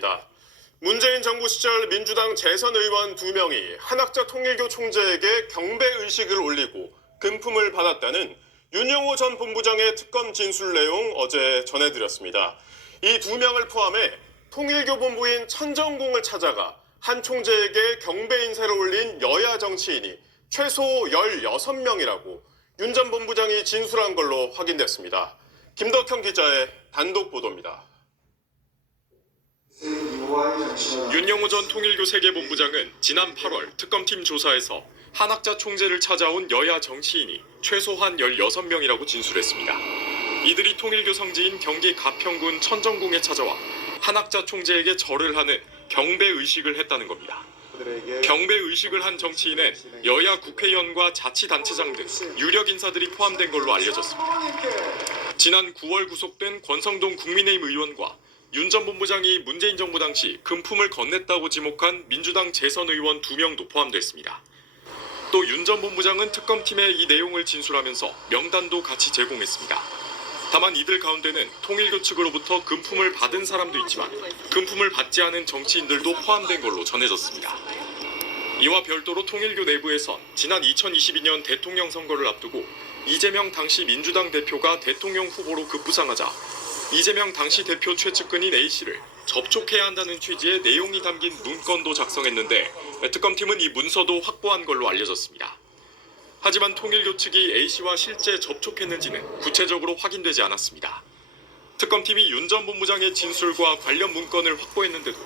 시작합니다. 문재인 정부 시절 민주당 재선 의원 2명이 한학자 통일교 총재에게 경배의식을 올리고 금품을 받았다는 윤영호 전 본부장의 특검 진술 내용 어제 전해드렸습니다. 이 2명을 포함해 통일교 본부인 천정궁을 찾아가 한 총재에게 경배 인사를 올린 여야 정치인이 최소 16명이라고 윤 전 본부장이 진술한 걸로 확인됐습니다. 김덕형 기자의 단독 보도입니다. 윤영호 전 통일교 세계본부장은 지난 8월 특검팀 조사에서 한학자 총재를 찾아온 여야 정치인이 최소한 16명이라고 진술했습니다. 이들이 통일교 성지인 경기 가평군 천정궁에 찾아와 한학자 총재에게 절을 하는 경배의식을 했다는 겁니다. 경배의식을 한 정치인은 여야 국회의원과 자치단체장 등 유력 인사들이 포함된 걸로 알려졌습니다. 지난 9월 구속된 권성동 국민의힘 의원과 윤 전 본부장이 문재인 정부 당시 금품을 건넸다고 지목한 민주당 재선 의원 2명도 포함됐습니다. 또 윤 전 본부장은 특검팀에 이 내용을 진술하면서 명단도 같이 제공했습니다. 다만 이들 가운데는 통일교 측으로부터 금품을 받은 사람도 있지만 금품을 받지 않은 정치인들도 포함된 걸로 전해졌습니다. 이와 별도로 통일교 내부에선 지난 2022년 대통령 선거를 앞두고 이재명 당시 민주당 대표가 대통령 후보로 급부상하자 이재명 당시 대표 최측근인 A씨를 접촉해야 한다는 취지의 내용이 담긴 문건도 작성했는데 특검팀은 이 문서도 확보한 걸로 알려졌습니다. 하지만 통일교 측이 A씨와 실제 접촉했는지는 구체적으로 확인되지 않았습니다. 특검팀이 윤 전 본부장의 진술과 관련 문건을 확보했는데도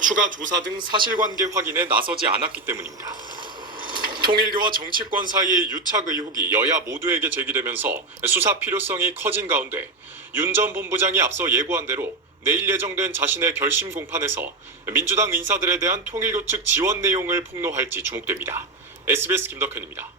추가 조사 등 사실관계 확인에 나서지 않았기 때문입니다. 통일교와 정치권 사이의 유착 의혹이 여야 모두에게 제기되면서 수사 필요성이 커진 가운데 윤 전 본부장이 앞서 예고한 대로 내일 예정된 자신의 결심 공판에서 민주당 인사들에 대한 통일교 측 지원 내용을 폭로할지 주목됩니다. SBS 김덕현입니다.